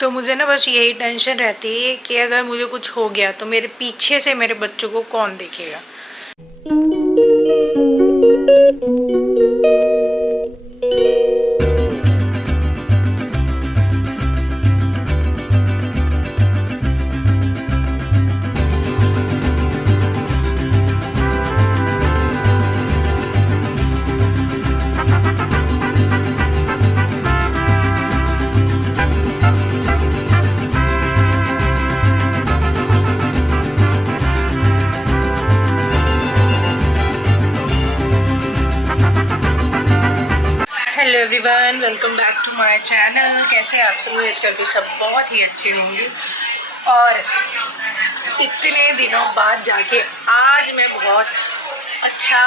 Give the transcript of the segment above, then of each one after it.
तो मुझे ना बस यही टेंशन रहती है कि अगर मुझे कुछ हो गया तो मेरे पीछे से मेरे बच्चों को कौन देखेगा। Hello everyone, welcome back to my channel. कैसे आप सब? उम्मीद करके सब बहुत ही अच्छे होंगे। और इतने दिनों बाद जाके आज मैं बहुत अच्छा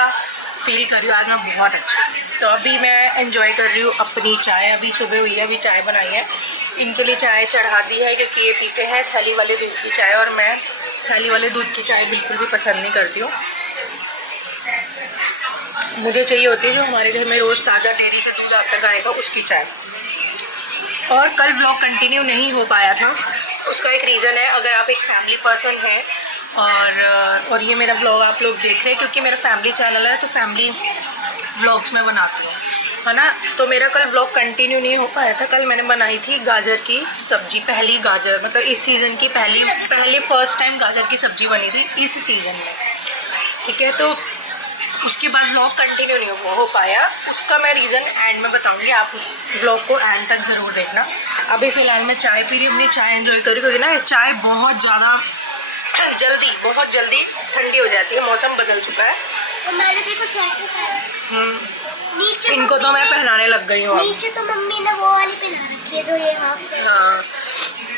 फील कर रही हूँ। आज मैं बहुत अच्छा, तो अभी मैं एंजॉय कर रही हूँ अपनी चाय। अभी सुबह हुई है, अभी चाय बनाई है, इनके लिए चाय चढ़ा दी है क्योंकि ये पीते हैं थैली वाले दूध की चाय और मैं थैली वाले दूध की चाय बिल्कुल भी पसंद नहीं करती हूँ। मुझे चाहिए होती है जो हमारे घर में रोज़ ताज़ा डेयरी से दूध आता गाय का, उसकी चाय। और कल ब्लॉग कंटिन्यू नहीं हो पाया था, उसका एक रीज़न है। अगर आप एक फैमिली पर्सन हैं और ये मेरा ब्लॉग आप लोग देख रहे हैं क्योंकि मेरा फैमिली चैनल है, तो फैमिली ब्लॉग्स में बनाती हूँ, है ना। तो मेरा कल ब्लॉग कंटिन्यू नहीं हो पाया था। कल मैंने बनाई थी गाजर की सब्ज़ी, पहली गाजर, मतलब इस सीज़न की पहली फर्स्ट टाइम गाजर की सब्ज़ी बनी थी इस सीज़न में, ठीक है। तो उसके बाद व्लॉग कंटिन्यू नहीं हो पाया। उसका मैं रीज़न एंड में बताऊंगी, आप व्लॉग को एंड तक ज़रूर देखना। अभी फ़िलहाल मैं चाय पी रही हूँ, अपनी चाय एंजॉय कर रही हूँ क्योंकि ना चाय बहुत जल्दी ठंडी हो जाती है। मौसम बदल चुका है। इनको तो मैं पहनाने लग गई हूँ। नीचे तो मम्मी ने वो वाली पहना रखी है जो ये हाफ। हाँ,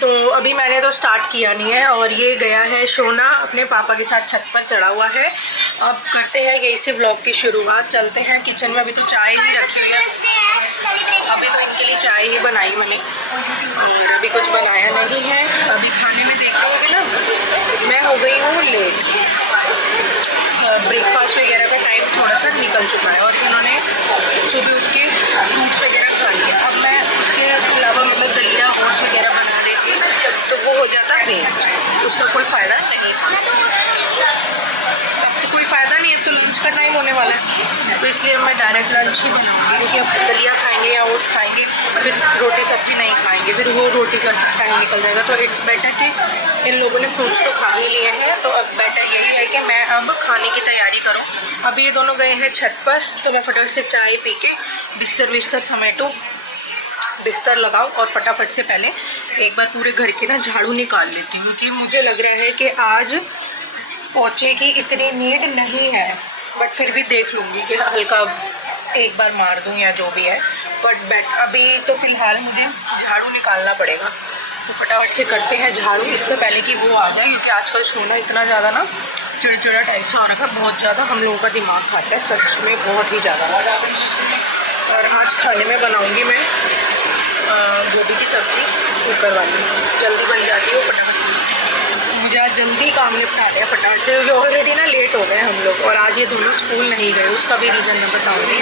तो अभी मैंने तो स्टार्ट किया नहीं है। और ये गया है सोना अपने पापा के साथ, छत पर चढ़ा हुआ है। अब करते हैं यही से व्लॉग की शुरुआत। चलते हैं किचन में। अभी तो चाय ही रखी हुई है, अभी तो इनके लिए चाय ही बनाई मैंने और अभी कुछ बनाया नहीं है। अभी खाने में देख रहे होंगे ना, मैं हो गई हूँ लेट। ब्रेकफास्ट वगैरह का टाइम थोड़ा सा निकल चुका है और इन्होंने सुबह उठ के फ्रूट्स वगैरह खा लिया। अब मैं उसके अलावा मतलब दलिया ओट्स वगैरह बना देती तो वो हो जाता वेस्ट, उसका कोई फ़ायदा नहीं। अब तो कोई फ़ायदा नहीं, अब तो लंच का टाइम होने वाला है, तो इसलिए मैं डायरेक्ट लंच ही बनाऊँगी क्योंकि अब दलिया खाएंगे या ओट्स खाएंगे, फिर रोटी सब्जी नहीं खाएंगे, फिर वो रोटी का टाइम निकल जाएगा। तो इट्स बेटर कि इन लोगों ने फ्रूट्स तो खा ही लिए हैं, तो अब बेटर यही है कि मैं अब खाने की तैयारी करूँ। अब ये दोनों गए हैं छत पर, तो मैं फटाफट से चाय पी के बिस्तर समेटो, बिस्तर लगाओ और फटाफट से पहले एक बार पूरे घर की ना झाड़ू निकाल लेती हूँ क्योंकि मुझे लग रहा है कि आज पोछे की इतनी नीड नहीं है, बट फिर भी देख लूँगी कि हल्का एक बार मार दूँ या जो भी है। बट अभी तो फ़िलहाल मुझे झाड़ू निकालना पड़ेगा, तो फटाफट से करते हैं झाड़ू इससे पहले कि वो आ जाए, क्योंकि आजकल सोना इतना ज़्यादा ना चिड़चिड़ा टाइप सा हो रखा है, बहुत ज़्यादा हम लोगों का दिमाग खाता है सच में, बहुत ही ज़्यादा। और आज खाने में बनाऊँगी मैं गोभी की सब्ज़ी, कुकर वाली, जल्दी बन जाती है फटाफट। मुझे आज जल्दी काम निपटा लिया फटाफट से क्योंकि ऑलरेडी ना लेट हो गए हम लोग। और आज ये दोनों स्कूल नहीं गए, उसका भी रीज़न मैं बताऊँगी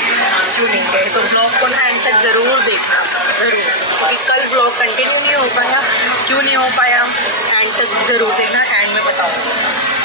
क्यों नहीं गए। तो व्लॉग को ना एंड तक ज़रूर देखना, ज़रूर, क्योंकि कल व्लॉग कंटिन्यू नहीं हो पाया। क्यों नहीं हो पाया, एंड तक ज़रूर देखना, एंड में बताऊँगी।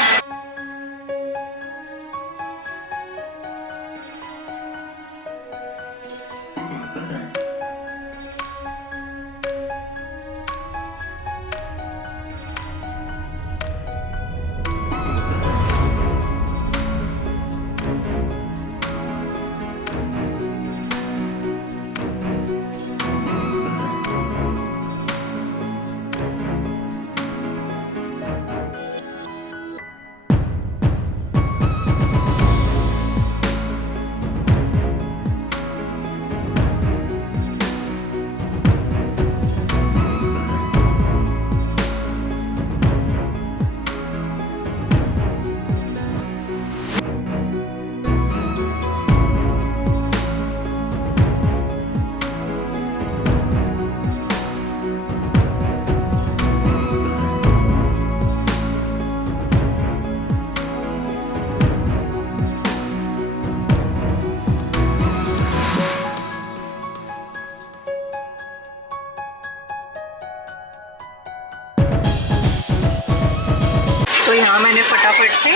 यहाँ मैंने फटाफट से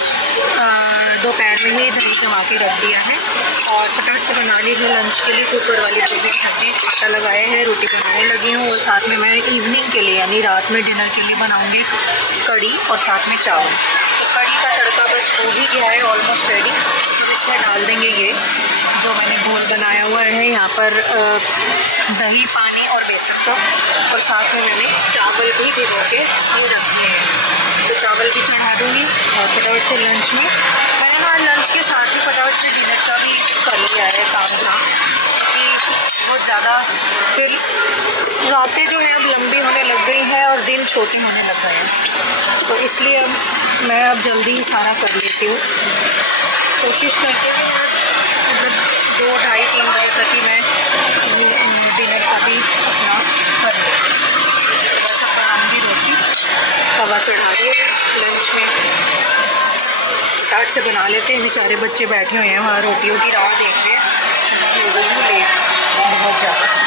दोपहर में ही दही जमा के रख दिया है और फटाफट से बना ली है लंच के लिए कुकर वाली गोभी की सब्ज़ी। आटा लगाए हैं, रोटी बनाने लगी हूँ और साथ में मैं इवनिंग के लिए यानी रात में डिनर के लिए बनाऊँगी कड़ी और साथ में चावल। कड़ी का तड़का बस हो ही गया है, ऑलमोस्ट रेडी। फिर इसमें डाल देंगे ये जो मैंने घोल बनाया हुआ है, यहाँ पर दही, पानी और बेसन का, और साथ में मैंने चावल भी भिगो के ये रखे हैं, तो चावल भी चढ़ा दूँगी। और फटाफट से लंच में मैंने ना लंच के साथ ही फटाफट से डिनर का भी कर लिया है काम धाम, क्योंकि बहुत ज़्यादा फिर रातें जो हैं अब लंबी होने लग गई हैं और दिन छोटे होने लग गए हैं, तो इसलिए अब मैं अब जल्दी ही सारा कर लेती हूँ। कोशिश करते हैं मतलब 2-2:30-3 बजे तक ही मैं डिनर का भी अपना कर लूँ। बस अब बनाऊँगी रोटी, तवा चढ़ा दी लंच में फटाफट से बना लेते हैं। बेचारे बच्चे बैठे हुए हैं वहाँ रोटियों की राह देख रहे हैं, हो गई हूँ लेट बहुत ज़्यादा।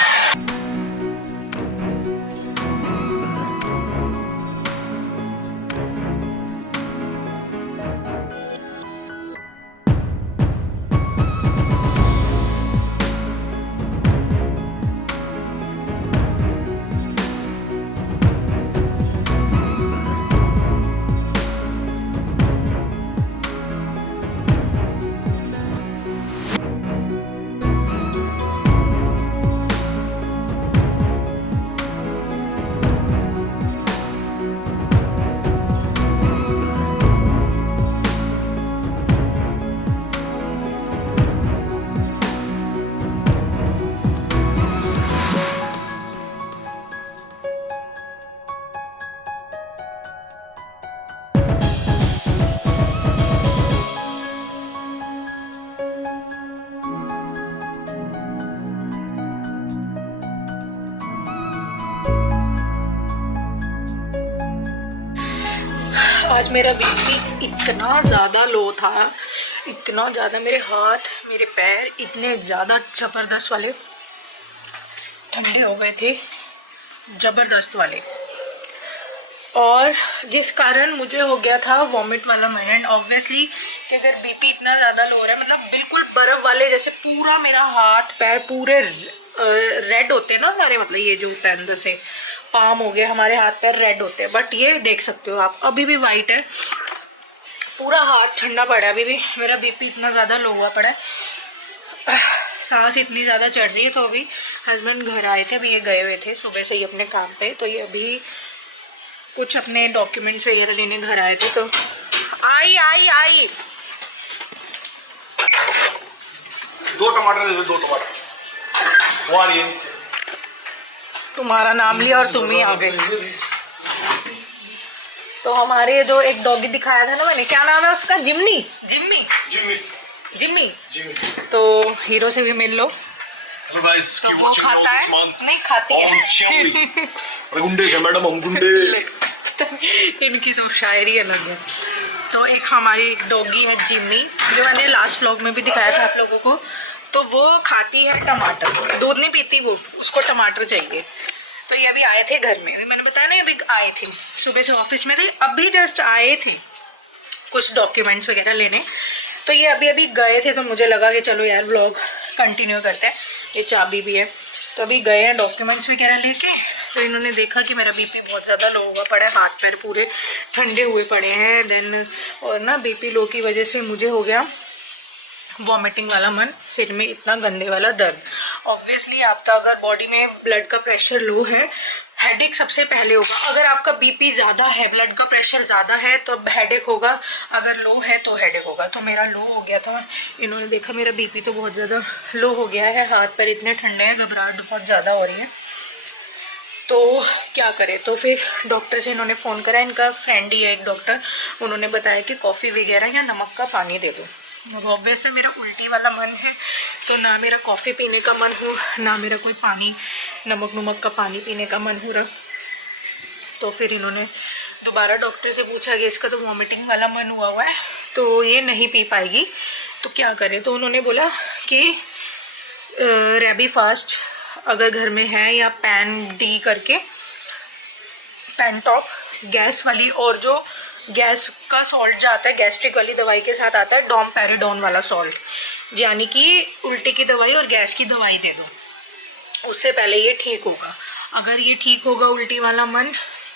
आज मेरा बीपी इतना ज़्यादा लो था, इतना ज़्यादा, मेरे हाथ मेरे पैर इतने ज़्यादा ज़बरदस्त वाले ठंडे हो गए थे, ज़बरदस्त वाले, और जिस कारण मुझे हो गया था वॉमिट वाला मोमेंट। ऑब्वियसली कि अगर बीपी इतना ज़्यादा लो हो रहा है, मतलब बिल्कुल बर्फ़ वाले जैसे पूरा मेरा हाथ पैर पूरे रेड होते हैं ना हमारे, मतलब ये जो होता है अंदर से पाम हो गया, हमारे हाथ पैर रेड होते हैं, बट ये देख सकते हो आप अभी भी वाइट है, पूरा हाथ ठंडा पड़ा है। अभी भी मेरा बीपी इतना ज़्यादा लो हुआ पड़ा है, सांस इतनी ज़्यादा चढ़ रही है। तो अभी हस्बैंड घर आए थे, अभी ये गए हुए थे सुबह से ही अपने काम पे, तो ये अभी कुछ अपने डॉक्यूमेंट्स वगैरह लेने घर आए थे। तो आई 2 टमाटर दे दो, 2 टमाटर वो आ रही है। तुम्हारा नाम लिया और तुम ही आ गए। तो हमारे जो एक डॉगी दिखाया था ना मैंने, क्या नाम है उसका, जिम्मी। तो हीरो से भी मिल लो। तो वो खाता है, नहीं खाती है। गुंडे से मैडम, हम गुंडे। इनकी तो शायरी अलग है। तो एक हमारी डॉगी है जिम्मी, जो मैंने लास्ट व्लॉग में भी दिखाया था आप लोगों को। तो वो खाती है टमाटर, दूध नहीं पीती वो, उसको टमाटर चाहिए। तो ये अभी आए थे घर में, अभी मैंने बताया ना अभी आए थे, सुबह से ऑफिस में थे, अभी जस्ट आए थे कुछ डॉक्यूमेंट्स वगैरह लेने। तो ये अभी गए थे, तो मुझे लगा कि चलो यार व्लॉग कंटिन्यू करते हैं। ये चाबी भी है, तो अभी गए हैं डॉक्यूमेंट्स वगैरह लेके। तो इन्होंने देखा कि मेरा बीपी बहुत ज़्यादा लो हुआ पड़ा है, हाथ पैर पूरे ठंडे हुए पड़े हैं। देन और ना बीपी लो की वजह से मुझे हो गया वॉमिटिंग वाला मन, सिर में इतना गंदे वाला दर्द। ऑब्वियसली आपका अगर बॉडी में ब्लड का प्रेशर लो है, हेडेक सबसे पहले होगा। अगर आपका बीपी ज़्यादा है, ब्लड का प्रेशर ज़्यादा है, तो हेडेक होगा, अगर लो है तो हेडेक होगा। तो मेरा लो हो गया था, इन्होंने देखा मेरा बीपी तो बहुत ज़्यादा लो हो गया है, हाथ पैर इतने ठंडे हैं, घबराहट बहुत ज़्यादा हो रही है। तो क्या करें, तो फिर डॉक्टर से इन्होंने फ़ोन करा, इनका फ्रेंड ही है एक डॉक्टर, उन्होंने बताया कि कॉफ़ी वगैरह या नमक का पानी दे दो। वैसे मेरा उल्टी वाला मन है, तो ना मेरा कॉफ़ी पीने का मन हो, ना मेरा कोई पानी नमक का पानी पीने का मन हो रहा। तो फिर इन्होंने दोबारा डॉक्टर से पूछा कि इसका तो वॉमिटिंग वाला मन हुआ है, तो ये नहीं पी पाएगी, तो क्या करें। तो उन्होंने बोला कि रेबी फास्ट अगर घर में है, या पैन डी करके पैन टॉप गैस वाली, और जो गैस का सॉल्ट जो आता है, गैस्ट्रिक वाली दवाई के साथ आता है डॉमपेरिडोन वाला सॉल्ट, यानी कि उल्टी की दवाई और गैस की दवाई दे दो, उससे पहले ये ठीक होगा। अगर ये ठीक होगा उल्टी वाला मन,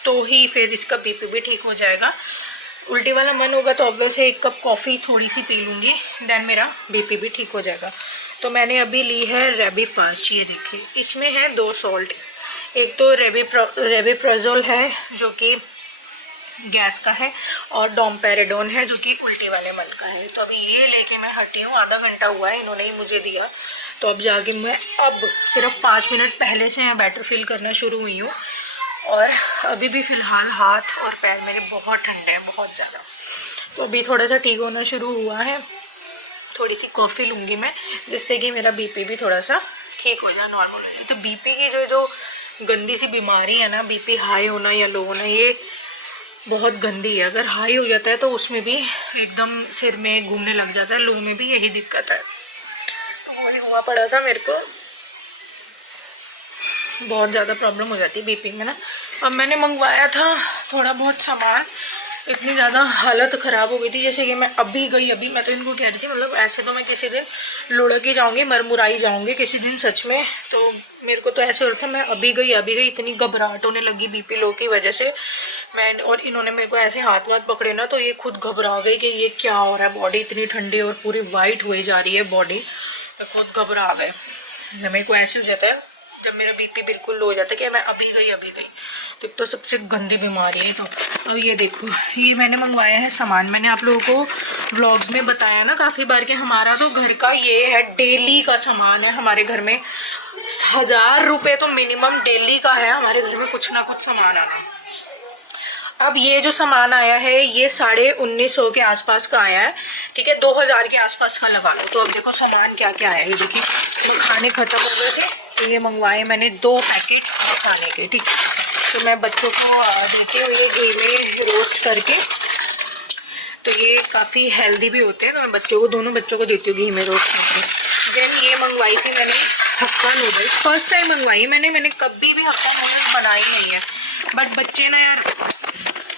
तो ही फिर इसका बीपी भी ठीक हो जाएगा। उल्टी वाला मन होगा तो ऑब्वियस है 1 कप कॉफ़ी थोड़ी सी पी लूँगी, देन मेरा बीपी भी ठीक हो जाएगा। तो मैंने अभी ली है रेबीफास्ट, ये देखिए इसमें है 2 सॉल्ट, एक तो रेबीप्रोजोल है जो कि गैस का है, और डॉमपेरिडोन है जो कि उल्टी वाले मन का है। तो अभी ये लेके मैं हटी हूँ, आधा घंटा हुआ है, इन्होंने ही मुझे दिया। तो अब जाके मैं अब सिर्फ 5 मिनट पहले से मैं बेटर फील करना शुरू हुई हूँ, और अभी भी फ़िलहाल हाथ और पैर मेरे बहुत ठंडे हैं, बहुत ज़्यादा। तो अभी थोड़ा सा ठीक होना शुरू हुआ है, थोड़ी सी कॉफ़ी लूँगी मैं, जिससे कि मेरा बीपी भी थोड़ा सा ठीक हो जाए, नॉर्मल हो जाए। तो बीपी की जो गंदी सी बीमारी है ना, बीपी हाई होना या लो होना, ये बहुत गंदी है। अगर हाई हो जाता है तो उसमें भी एकदम सिर में घूमने लग जाता है, लो में भी यही दिक्कत है। तो वही हुआ पड़ा था मेरे को, बहुत ज़्यादा प्रॉब्लम हो जाती है बीपी में ना। अब मैंने मंगवाया था थोड़ा बहुत सामान, इतनी ज़्यादा हालत ख़राब हो गई थी, जैसे कि मैं अभी मैं तो इनको कह रही थी, मतलब ऐसे तो मैं किसी दिन लुढ़क ही जाऊँगी, मरमुराई जाऊँगी किसी दिन सच में। तो मेरे को तो ऐसे हो रहा था, मैं अभी गई, इतनी घबराहट होने लगी बीपी लो की वजह से। और इन्होंने मेरे को ऐसे हाथ पकड़े ना, तो ये खुद घबरा गई कि ये क्या हो रहा है, बॉडी इतनी ठंडी और पूरी वाइट हुई जा रही है बॉडी, तो खुद घबरा गए। मेरे को ऐसे हो जाता है जब मेरा बीपी बिल्कुल लो हो जाता है कि मैं अभी गई। तो सबसे गंदी बीमारी है। तो अब ये देखो, ये मैंने मंगवाया है सामान। मैंने आप लोगों को व्लॉग्स में बताया ना काफ़ी बार कि हमारा तो घर का ये है, डेली का सामान है हमारे घर में। 1000 रुपये तो मिनिमम डेली का है हमारे घर में, कुछ ना कुछ सामान आना। अब ये जो सामान आया है ये 1950 के आसपास का आया है, ठीक है, 2000 के आसपास का लगा लो। तो अब देखो सामान क्या क्या आया है। ये देखिए, मखाने ख़त्म हो गए थे तो ये मंगवाए मैंने 2 पैकेट मखाने के, ठीक। तो मैं बच्चों को देती हूँ ये घी में रोस्ट करके, तो ये काफ़ी हेल्दी भी होते हैं, तो मैं बच्चों को, दोनों बच्चों को देती हूँ घी में रोस्ट करके। देन ये मंगवाई थी मैंने हक्का नूडल्स, फर्स्ट टाइम मंगवाई मैंने कभी भी हक्का नूडल्स बनाई नहीं है। बट बच्चे ना यार,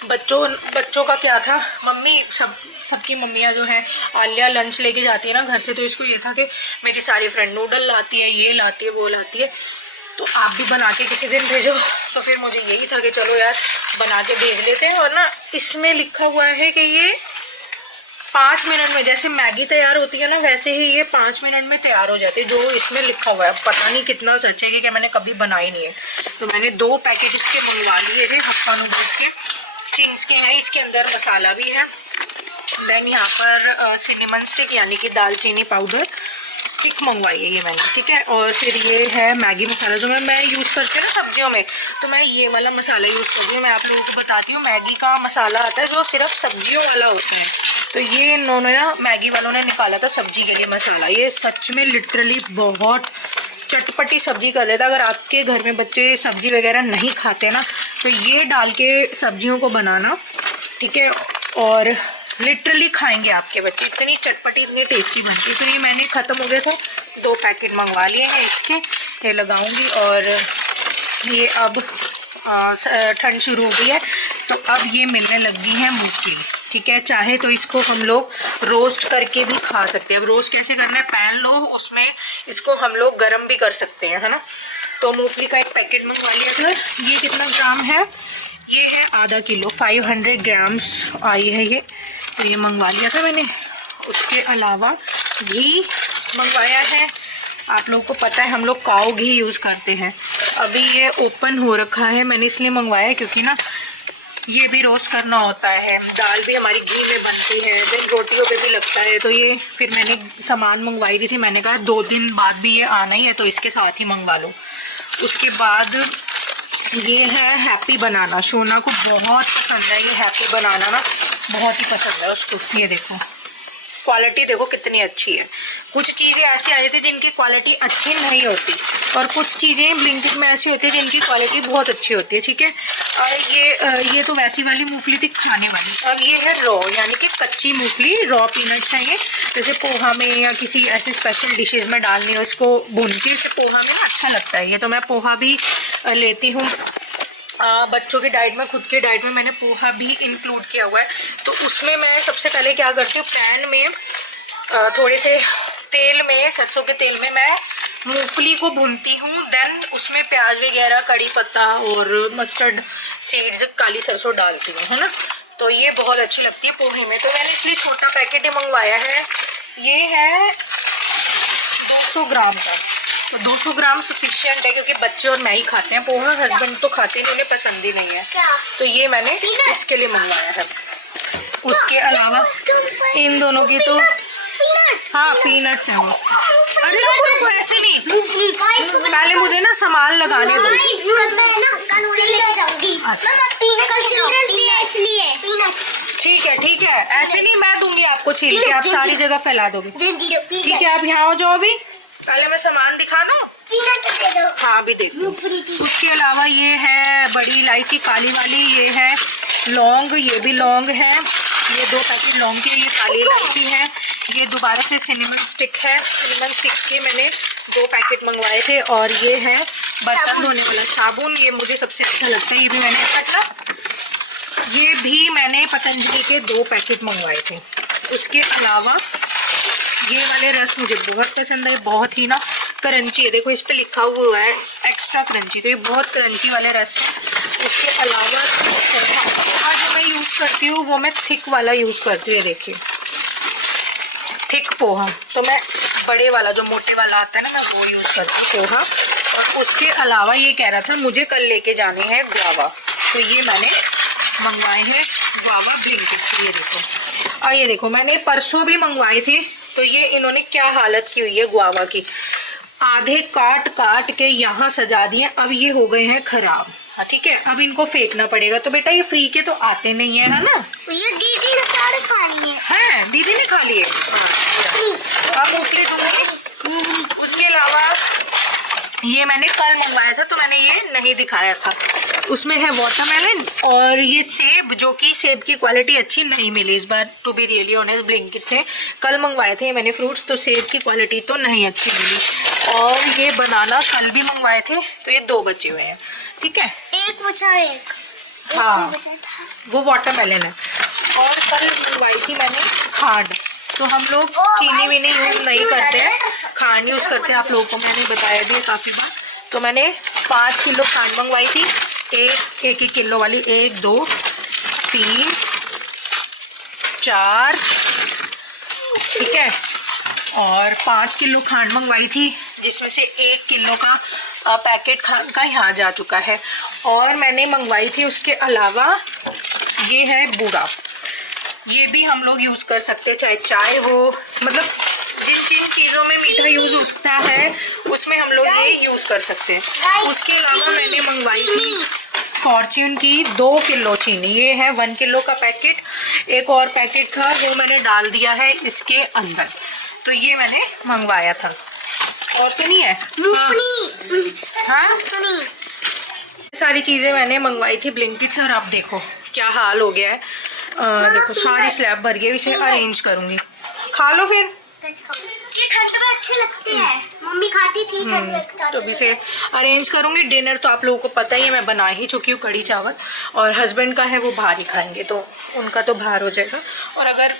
बच्चों का क्या था, मम्मी सबकी मम्मियाँ जो हैं, आलिया लंच लेके जाती है ना घर से, तो इसको ये था कि मेरी सारी फ्रेंड नूडल लाती है, ये लाती है, वो लाती है, तो आप भी बना के किसी दिन भेजो। तो फिर मुझे यही था कि चलो यार बना के भेज लेते हैं। और ना इसमें लिखा हुआ है कि ये 5 मिनट में, जैसे मैगी तैयार होती है ना वैसे ही ये 5 मिनट में तैयार हो जाती है, जो इसमें लिखा हुआ है। पता नहीं कितना सच है कि मैंने कभी बनाई नहीं है। तो मैंने 2 पैकेट इसके मंगवा लिए थे हक्का नूडल्स के, चिंग्स के हैं, इसके अंदर मसाला भी है। देन यहाँ पर सिनेमन स्टिक यानी कि दालचीनी पाउडर स्टिक मंगवाई है ये मैंने, ठीक है। और फिर ये है मैगी मसाला, जो मैं यूज़ करती हूँ ना सब्जियों में, तो मैं ये वाला मसाला यूज़ करती हूँ। मैं आप लोगों को बताती हूँ, मैगी का मसाला आता है जो सिर्फ सब्जियों वाला होता है, तो ये इन्होंने ना मैगी वालों ने निकाला था सब्जी के लिए मसाला। ये सच में लिटरली बहुत चटपटी सब्जी कर देता। अगर आपके घर में बच्चे सब्जी वगैरह नहीं खाते ना, तो ये डाल के सब्जियों को बनाना, ठीक है, और लिटरली खाएंगे आपके बच्चे, इतनी चटपटी, इतनी टेस्टी बनती है। तो ये मैंने ख़त्म हो गया था, 2 पैकेट मंगवा लिए हैं इसके, ये लगाऊंगी। और ये अब ठंड शुरू हो गई है, तो अब ये मिलने लगी है मूंगफली, ठीक है। चाहे तो इसको हम लोग रोस्ट करके भी खा सकते हैं। अब रोस्ट कैसे करना है, पैन लो, उसमें इसको हम लोग गर्म भी कर सकते हैं, है ना। तो मूंगफली का 1 पैकेट मंगवा लिया था। ये कितना ग्राम है, ये है आधा किलो, 500 ग्राम्स आई है ये, तो ये मंगवा लिया था मैंने। उसके अलावा घी मंगवाया है। आप लोगों को पता है हम लोग काऊ घी यूज़ करते हैं। अभी ये ओपन हो रखा है, मैंने इसलिए मंगवाया है क्योंकि ना ये भी रोस्ट करना होता है, दाल भी हमारी घी में बनती है, देन रोटियों पे भी लगता है। तो ये फिर मैंने सामान मंगवाई रही थी, मैंने कहा 2 दिन बाद भी ये आना ही है, तो इसके साथ ही मंगवा लो। उसके बाद ये है हैप्पी बनाना, शोना को बहुत पसंद है ये हैप्पी बनाना ना, बहुत ही पसंद है उसको। ये देखो क्वालिटी देखो कितनी अच्छी है। कुछ चीज़ें ऐसी आ जाती है जिनकी क्वालिटी अच्छी नहीं होती, और कुछ चीज़ें ब्लिंकिट में ऐसी होती है जिनकी क्वालिटी बहुत अच्छी होती है, ठीक है। और ये तो वैसी वाली मूंगफली थी खाने वाली। और ये है रॉ, यानी कि कच्ची मूंगफली, रॉ पीनट्स हैं ये। जैसे पोहा में या किसी ऐसे स्पेशल डिशेस में डालनी हो, इसको भून के, पोहा में ना अच्छा लगता है ये, तो मैं पोहा भी लेती हूँ बच्चों की डाइट में, खुद की डाइट में मैंने पोहा भी इंक्लूड किया हुआ है। तो उसमें मैं सबसे पहले क्या करती हूँ, पैन में थोड़े से तेल में, सरसों के तेल में मैं मूंगफली को भूनती हूँ। देन उसमें प्याज वगैरह, कड़ी पत्ता और मस्टर्ड सीड्स, काली सरसों डालती हूँ, है ना। तो ये बहुत अच्छी लगती है पोहे में। तो मैंने इसलिए छोटा पैकेट ही मंगवाया है। ये है 200 ग्राम का। तो 200 ग्राम सफिशिएंट है, क्योंकि बच्चे और मैं ही खाते हैं पोहा, हस्बैंड तो खाते नहीं, उन्हें पसंद ही नहीं है। तो ये मैंने इसके लिए मंगवाया है। उसके अलावा इन दोनों की तो हाँ पीनट्स हैं वो। अरे रुको, ऐसे नहीं, पहले मुझे ना सामान लगाने दो। ठीक है, ऐसे नहीं, मैं दूंगी आपको छील के, आप सारी जगह फैला दोगे। ठीक है, आप यहाँ हो जाओ अभी, पहले मैं सामान दिखा दूं। हाँ अभी देख लो। उसके अलावा ये है बड़ी इलायची काली वाली, ये है लौंग, ये भी लौंग है, ये 2 पैकेट लौंग के, ये काली इलायची है। ये दोबारा से सिनेमन स्टिक है, सिनेमन स्टिक के मैंने 2 पैकेट मंगवाए थे। और ये है बर्तन धोने वाला साबुन, ये मुझे सबसे अच्छा लगता है, ये भी मैंने पतंजलि के 2 पैकेट मंगवाए थे। उसके अलावा ये वाले रस मुझे बहुत पसंद है, बहुत ही ना क्रंची है, देखो इस पे लिखा हुआ है एक्स्ट्रा क्रंची, तो ये बहुत क्रंची वाले रस है। उसके अलावा पोहा जो मैं यूज़ करती हूँ वो मैं थिक वाला यूज़ करती हूँ, देखिए थिक पोहा। तो मैं बड़े वाला जो मोटे वाला आता है ना, मैं वो यूज़ करती हूँ पोहा। और उसके अलावा ये कह रहा था मुझे कल लेके जाने हैं गुआवा, तो ये मैंने मंगवाए हैं गुआवा ब्लिंकिट से, ये देखो। और ये देखो मैंने परसों भी मंगवाए थे, तो ये इन्होंने क्या हालत की हुई है गुआवा की, आधे काट काट के यहाँ सजा दिए, अब ये हो गए हैं खराब। हाँ ठीक है, अब इनको फेंकना पड़ेगा। तो बेटा ये फ्री के तो आते नहीं है, है ना। ये दीदी ने सारे खानी है। दीदी ने खा लिए। हाँ मूंगफली दूंगी। उसके अलावा ये मैंने कल मंगवाया था, तो मैंने ये नहीं दिखाया था। उसमें है वाटरमेलन और ये सेब, जो कि सेब की क्वालिटी अच्छी नहीं मिली इस बार, to be really honest. Blinkit से कल मंगवाए थे मैंने फ्रूट्स, तो सेब की क्वालिटी तो नहीं अच्छी मिली। और ये बनाना कल भी मंगवाए थे, तो ये 2 बचे हुए हैं। ठीक है, एक बचा, एक हाँ वो वाटरमेलन है। और कल मंगवाई थी मैंने खांड, तो हम लोग चीनी वीनी यूज़ नहीं करते हैं, खांड यूज़ करते हैं। आप लोगों को मैंने बताया भी है काफ़ी बार। तो मैंने 5 किलो खांड मंगवाई थी, एक किलो वाली, 1 2 3 4, ठीक है। और 5 किलो खांड मंगवाई थी, जिसमें से 1 किलो का पैकेट खांड का यहाँ जा चुका है। और मैंने मंगवाई थी उसके अलावा ये है बूरा, ये भी हम लोग यूज़ कर सकते हैं, चाहे चाय हो, मतलब जिन चीज़ों में मीठा यूज़ होता है उसमें हम लोग ये यूज़ कर सकते हैं। उसके अलावा मैंने मंगवाई थी फॉर्च्यून की 2 किलो चीनी, ये है 1 किलो का पैकेट। एक और पैकेट था वो मैंने डाल दिया है इसके अंदर, तो ये मैंने मंगवाया था। और तो नहीं है, हाँ सारी चीज़ें मैंने मंगवाई थी ब्लिंकिट से। और आप देखो क्या हाल हो गया है, देखो सारी स्लैब भर गई, इसे अरेंज करूँगी, खा लो फिर। ये ठंड में अच्छे लगते हैं, मम्मी खाती थी ठंड में। तो अभी से अरेंज करूँगी। डिनर तो आप लोगों को पता ही है, मैं बना ही चुकी हूँ कढ़ी चावल, और हस्बैंड का है वो बाहर ही खाएंगे, तो उनका तो बाहर हो जाएगा। और अगर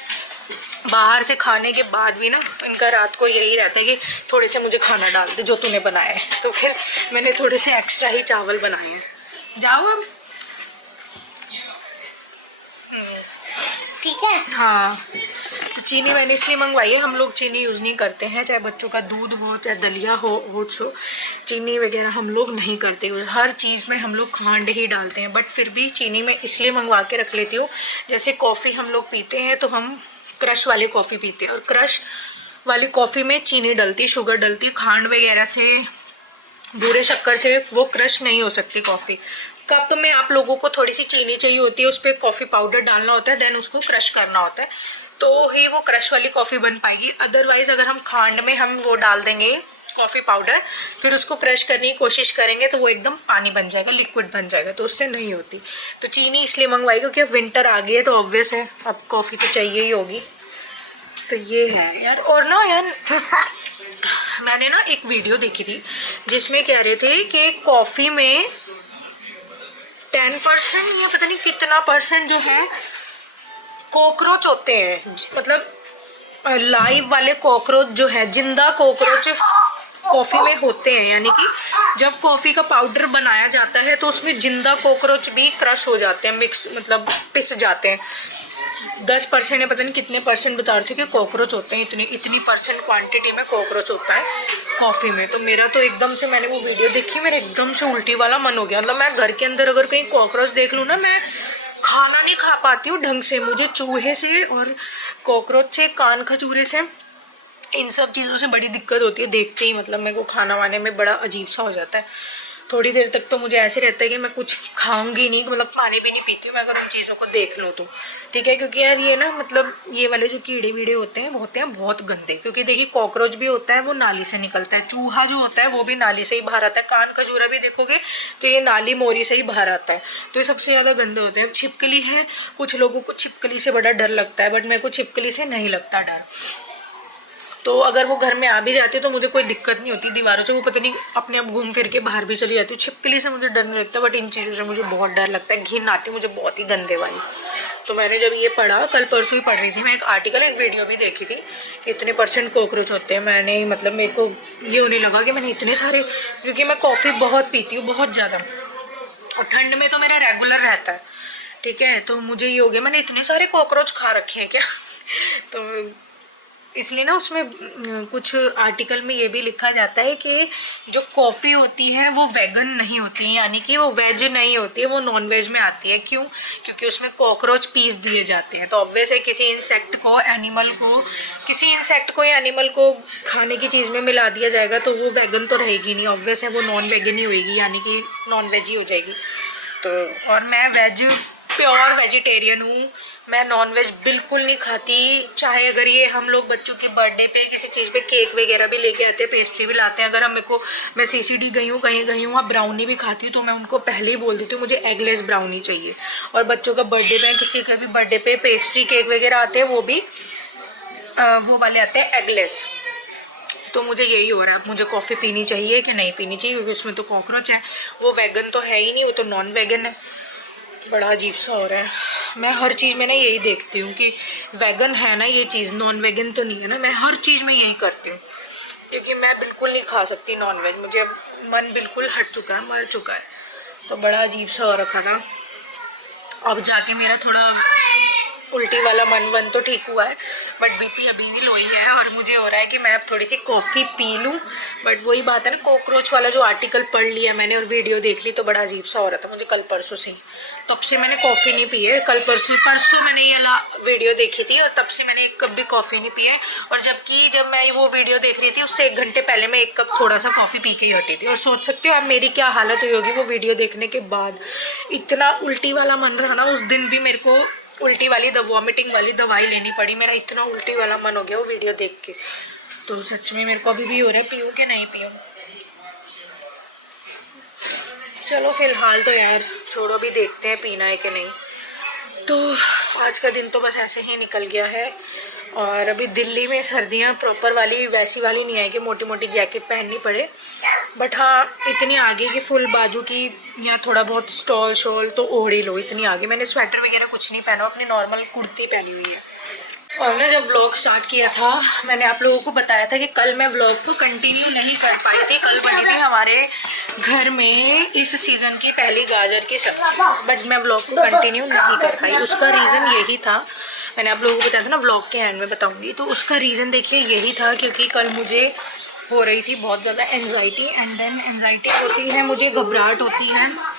बाहर से खाने के बाद भी ना इनका रात को यही रहता है कि थोड़े से मुझे खाना डाल दे जो तूने बनाया है, तो फिर मैंने थोड़े से एक्स्ट्रा ही चावल बनाए हैं। जाओ अब, ठीक है। हाँ तो चीनी मैंने इसलिए मंगवाई है, हम लोग चीनी यूज़ नहीं करते हैं, चाहे बच्चों का दूध हो, चाहे दलिया हो, ओट्स हो, चीनी वगैरह हम लोग नहीं करते हुए, हर चीज़ में हम लोग खांड ही डालते हैं। बट फिर भी चीनी में इसलिए मंगवा के रख लेती हूँ, जैसे कॉफ़ी हम लोग पीते हैं तो हम क्रश वाली कॉफ़ी पीते हैं, और क्रश वाली कॉफ़ी में चीनी डलती, शुगर डलती, खांड वगैरह से, बूरे शक्कर से वो क्रश नहीं हो सकती कॉफ़ी। कप में आप लोगों को थोड़ी सी चीनी चाहिए होती है, उस पर कॉफ़ी पाउडर डालना होता है, देन उसको क्रश करना होता है, तो ही वो क्रश वाली कॉफ़ी बन पाएगी। अदरवाइज़ अगर हम खांड में हम वो डाल देंगे कॉफ़ी पाउडर, फिर उसको क्रश करने की कोशिश करेंगे तो वो एकदम पानी बन जाएगा, लिक्विड बन जाएगा, तो उससे नहीं होती। तो चीनी इसलिए मंगवाई क्योंकि अब विंटर आ गई है, तो ऑब्वियस है अब कॉफ़ी तो चाहिए ही होगी। तो ये है यार। और ना यार मैंने ना एक वीडियो देखी थी जिसमें कह रहे थे कि कॉफ़ी में 10% या पता नहीं कितना परसेंट जो है कॉकरोच होते हैं, मतलब लाइव वाले कॉकरोच जो है, जिंदा कॉकरोच कॉफ़ी में होते हैं। यानी कि जब कॉफ़ी का पाउडर बनाया जाता है तो उसमें जिंदा कॉकरोच भी क्रश हो जाते हैं, मिक्स मतलब पिस जाते हैं। 10% या पता नहीं कितने परसेंट बता रहे थे कि कॉकरोच होते हैं, इतनी परसेंट क्वांटिटी में कॉकरोच होता है कॉफ़ी में। तो मेरा तो एकदम से, मैंने वो वीडियो देखी, मेरा एकदम से उल्टी वाला मन हो गया। मतलब मैं घर के अंदर अगर कहीं कॉकरोच देख लूँ ना, मैं खाना नहीं खा पाती हूँ ढंग से। मुझे चूहे से और कॉकरोच से, कान खजूरे से, इन सब चीज़ों से बड़ी दिक्कत होती है देखते ही। मतलब मेरे को खाना वाने में बड़ा अजीब सा हो जाता है। थोड़ी देर तक तो मुझे ऐसे रहता है कि मैं कुछ खाऊंगी नहीं, मतलब पानी भी नहीं पीती हूँ मैं अगर उन चीज़ों को देख लूँ तो, ठीक है। क्योंकि यार ये ना, मतलब ये वाले जो कीड़े वीड़े होते हैं बहुत गंदे। क्योंकि देखिए कॉकरोच भी होता है वो नाली से निकलता है, चूहा जो होता है वो भी नाली से ही बाहर आता है, कान खजूरा भी देखोगे तो ये नाली मोरी से ही बाहर आता है। तो ये सबसे ज़्यादा गंदे होते हैं। छिपकली है, कुछ लोगों को छिपकली से बड़ा डर लगता है, बट मेरे को छिपकली से नहीं लगता डर। तो अगर वो घर में आ भी जाती है तो मुझे कोई दिक्कत नहीं होती दीवारों से, वो पता नहीं अपने आप घूम फिर के बाहर भी चली जाती है। छिपकली से मुझे डर नहीं लगता, बट इन चीज़ों से मुझे बहुत डर लगता है, घिन आती है मुझे बहुत ही गंदे वाली। तो मैंने जब ये पढ़ा, कल परसों ही पढ़ रही थी मैं, एक आर्टिकल, एक वीडियो भी देखी थी कि इतने % कॉकरोच होते हैं। मैंने मतलब मेरे को ये होने लगा कि मैंने इतने सारे, क्योंकि मैं कॉफ़ी बहुत पीती हूँ, बहुत ज़्यादा, और ठंड में तो मेरा रेगुलर रहता है, ठीक है। तो मुझे ये हो गया मैंने इतने सारे कॉकरोच खा रखे हैं क्या तो इसलिए ना उसमें कुछ आर्टिकल में ये भी लिखा जाता है कि जो कॉफ़ी होती है वो वेगन नहीं होती है, यानी कि वो वेज नहीं होती है, वो नॉन वेज में आती है। क्यों? क्योंकि उसमें कॉकरोच पीस दिए जाते हैं। तो ऑब्वियस है किसी इंसेक्ट को या एनिमल को खाने की चीज़ में मिला दिया जाएगा तो वो वेगन तो रहेगी नहीं, ऑब्वियस है वो नॉन वेगन ही होएगी, यानी कि नॉन वेज ही हो जाएगी। तो और मैं वेज, प्योर वेजिटेरियन हूँ, मैं नॉन वेज बिल्कुल नहीं खाती। चाहे अगर ये हम लोग बच्चों की बर्थडे पे किसी चीज़ पे केक वगैरह भी लेके आते हैं, पेस्ट्री भी लाते हैं, अगर हम, मेरे को, मैं CCD गई हूँ, कहीं गई हूँ, वहाँ ब्राउनी भी खाती हूँ, तो मैं उनको पहले ही बोल देती हूँ मुझे एगलेस ब्राउनी चाहिए। और बच्चों का बर्थडे पे, किसी के भी बर्थडे पे पेस्ट्री केक वगैरह आते हैं, वो भी वो वाले आते हैं एगलेस। तो मुझे यही हो रहा है, मुझे कॉफ़ी पीनी चाहिए कि नहीं पीनी चाहिए, क्योंकि उसमें तो कॉकरोच है, वो वेगन तो है ही नहीं, वो तो नॉन वेगन है। बड़ा अजीब सा हो रहा है। मैं हर चीज़ में ना यही देखती हूँ कि वेगन है ना ये चीज़, नॉन वेगन तो नहीं है ना। मैं हर चीज़ में यही करती हूँ, क्योंकि मैं बिल्कुल नहीं खा सकती नॉन वेज, मुझे मन बिल्कुल हट चुका है, मर चुका है। तो बड़ा अजीब सा हो रखा था। अब जाके मेरा थोड़ा उल्टी वाला मन तो ठीक हुआ है, बट BP अभी भी लो ही है, और मुझे हो रहा है कि मैं अब थोड़ी सी कॉफ़ी पी लूँ। बट वही बात है ना, कॉकरोच वाला जो आर्टिकल पढ़ लिया मैंने और वीडियो देख ली, तो बड़ा अजीब सा हो रहा था मुझे कल परसों से ही। तब से मैंने कॉफ़ी नहीं पी है। कल परसों मैंने ये वीडियो देखी थी और तब से मैंने एक कप भी कॉफ़ी नहीं पी है। और जब मैं वो वीडियो देख रही थी उससे 1 घंटे पहले मैं 1 कप थोड़ा सा कॉफ़ी पी के ही हटी थी। और सोच सकते हो आप मेरी क्या हालत हुई होगी वो वीडियो देखने के बाद। इतना उल्टी वाला मन रहा ना उस दिन भी, मेरे को उल्टी वाली वॉमिटिंग वाली दवाई लेनी पड़ी, मेरा इतना उल्टी वाला मन हो गया वो वीडियो देख के। तो सच में मेरे को अभी भी हो रहा है पीऊँ कि नहीं पीऊँ। चलो फिलहाल तो यार छोड़ो, भी देखते हैं पीना है कि नहीं। तो आज का दिन तो बस ऐसे ही निकल गया है। और अभी दिल्ली में सर्दियाँ प्रॉपर वाली वैसी वाली नहीं है कि मोटी मोटी जैकेट पहननी पड़े, बट हाँ इतनी आगे की फुल बाजू की या थोड़ा बहुत स्टॉल शॉल तो ओढ़ ही लो, इतनी आगे। मैंने स्वेटर वगैरह कुछ नहीं पहना, अपनी नॉर्मल कुर्ती पहनी हुई है। और ना जब व्लॉग स्टार्ट किया था मैंने आप लोगों को बताया था कि कल मैं व्लॉग को कंटिन्यू नहीं कर पाई थी। कल बनी थी हमारे घर में इस सीज़न की पहली गाजर की सब्जी, बट मैं व्लॉग को कंटिन्यू नहीं कर पाई। उसका रीज़न यही था, मैंने आप लोगों को बताया था ना, व्लॉग के एंड में बताऊंगी। तो उसका रीज़न देखिए यही था, क्योंकि कल मुझे हो रही थी बहुत ज़्यादा एंजाइटी, एंड देन एंजाइटी होती है, मुझे घबराहट होती है,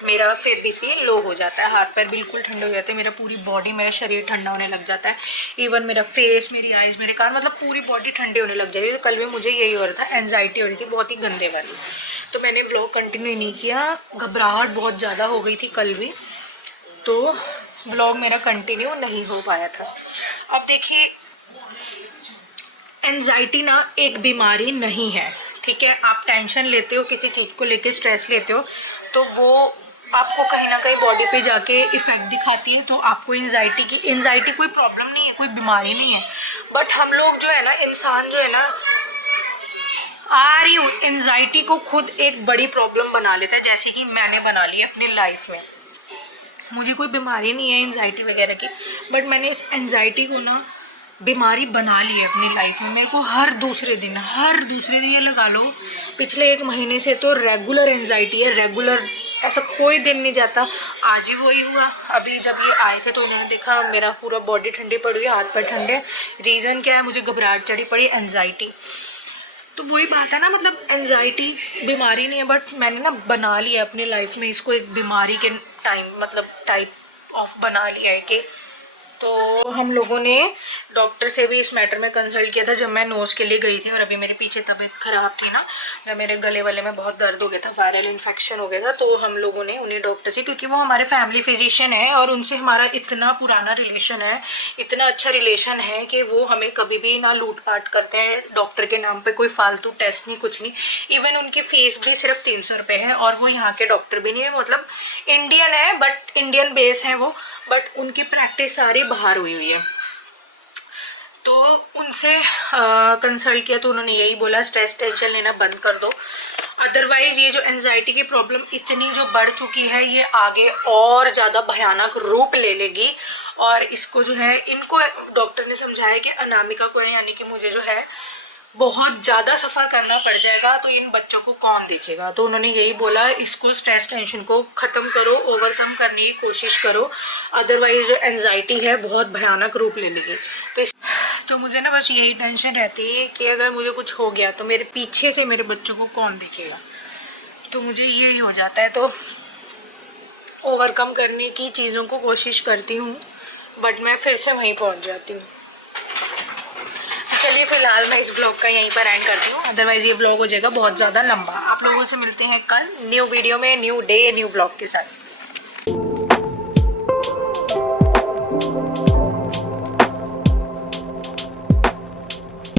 मेरा फिर BP लो हो जाता है, हाथ पैर बिल्कुल ठंडे हो जाते हैं, मेरा पूरी बॉडी, मेरा शरीर ठंडा होने लग जाता है। इवन मेरा फेस, मेरी आइज़, मेरे कान, मतलब पूरी बॉडी ठंडे होने लग जाती है। तो कल भी मुझे यही हो रहा था, एंजाइटी हो रही थी बहुत ही गंदे वाली। तो मैंने व्लॉग कंटिन्यू नहीं किया, घबराहट बहुत ज़्यादा हो गई थी कल भी, तो व्लॉग मेरा कंटिन्यू नहीं हो पाया था। अब देखिए एंजाइटी ना एक बीमारी नहीं है, ठीक है। आप टेंशन लेते हो किसी चीज़ को लेके, स्ट्रेस लेते हो, तो वो आपको कहीं ना कहीं बॉडी पे जाके इफ़ेक्ट दिखाती है। तो आपको एंजाइटी कोई प्रॉब्लम नहीं है, कोई बीमारी नहीं है, बट हम लोग जो है ना, इंसान जो है ना, आ रही हूँ, एंजाइटी को खुद एक बड़ी प्रॉब्लम बना लेता है, जैसे कि मैंने बना ली है अपनी लाइफ में। मुझे कोई बीमारी नहीं है एंजाइटी वगैरह की, बट मैंने इस एंजाइटी को ना बीमारी बना ली है अपनी लाइफ में। मेरे को हर दूसरे दिन ये लगा लो, पिछले 1 महीने से तो रेगुलर एंजाइटी है, रेगुलर, ऐसा कोई दिन नहीं जाता। आज ही वही हुआ, अभी जब ये आए थे तो उन्होंने देखा मेरा पूरा बॉडी ठंडी पड़ी हुई है, हाथ पैर ठंडे। रीज़न क्या है, मुझे घबराहट चढ़ी पड़ी, एंजाइटी। तो वही बात है ना, मतलब एंजाइटी बीमारी नहीं है, बट मैंने ना बना लिया अपनी लाइफ में इसको एक बीमारी के टाइप ऑफ बना लिया है कि। तो हम लोगों ने डॉक्टर से भी इस मैटर में कंसल्ट किया था जब मैं नोज़ के लिए गई थी, और अभी मेरे पीछे तबीयत ख़राब थी ना, जब मेरे गले वाले में बहुत दर्द हो गया था, वायरल इन्फेक्शन हो गया था, तो हम लोगों ने उन्हीं डॉक्टर से, क्योंकि वो हमारे फैमिली फिजिशियन है और उनसे हमारा इतना पुराना रिलेशन है, इतना अच्छा रिलेशन है कि वो हमें कभी भी ना लूट पाट करते हैं डॉक्टर के नाम पर, कोई फालतू टेस्ट नहीं, कुछ नहीं। इवन उनकी फ़ीस भी सिर्फ 300 रुपये है, और वो यहाँ के डॉक्टर भी नहीं है, मतलब इंडियन है, बट इंडियन बेस है वो, बट उनकी प्रैक्टिस सारी बाहर हुई है। तो उनसे कंसल्ट किया तो उन्होंने यही बोला, स्ट्रेस टेंशन लेना बंद कर दो, अदरवाइज़ ये जो एंजाइटी की प्रॉब्लम इतनी जो बढ़ चुकी है, ये आगे और ज़्यादा भयानक रूप ले लेगी। और इसको जो है, इनको डॉक्टर ने समझाया कि अनामिका को, यानी कि मुझे जो है बहुत ज़्यादा सफ़र करना पड़ जाएगा, तो इन बच्चों को कौन देखेगा। तो उन्होंने यही बोला, इसको स्ट्रेस टेंशन को ख़त्म करो, ओवरकम करने की कोशिश करो, अदरवाइज़ जो एंजाइटी है बहुत भयानक रूप ले लेगी। तो मुझे ना बस यही टेंशन रहती है कि अगर मुझे कुछ हो गया तो मेरे पीछे से मेरे बच्चों को कौन देखेगा, तो मुझे यही हो जाता है। तो ओवरकम करने की चीज़ों को कोशिश करती हूँ, बट मैं फिर से वहीं पहुँच जाती हूँ। चलिए फिलहाल मैं इस ब्लॉग का यहीं पर एंड करती हूँ, अदरवाइज़ ये ब्लॉग हो जाएगा बहुत ज़्यादा लंबा। आप लोगों से मिलते हैं कल न्यू वीडियो में, न्यू डे, न्यू ब्लॉग के साथ।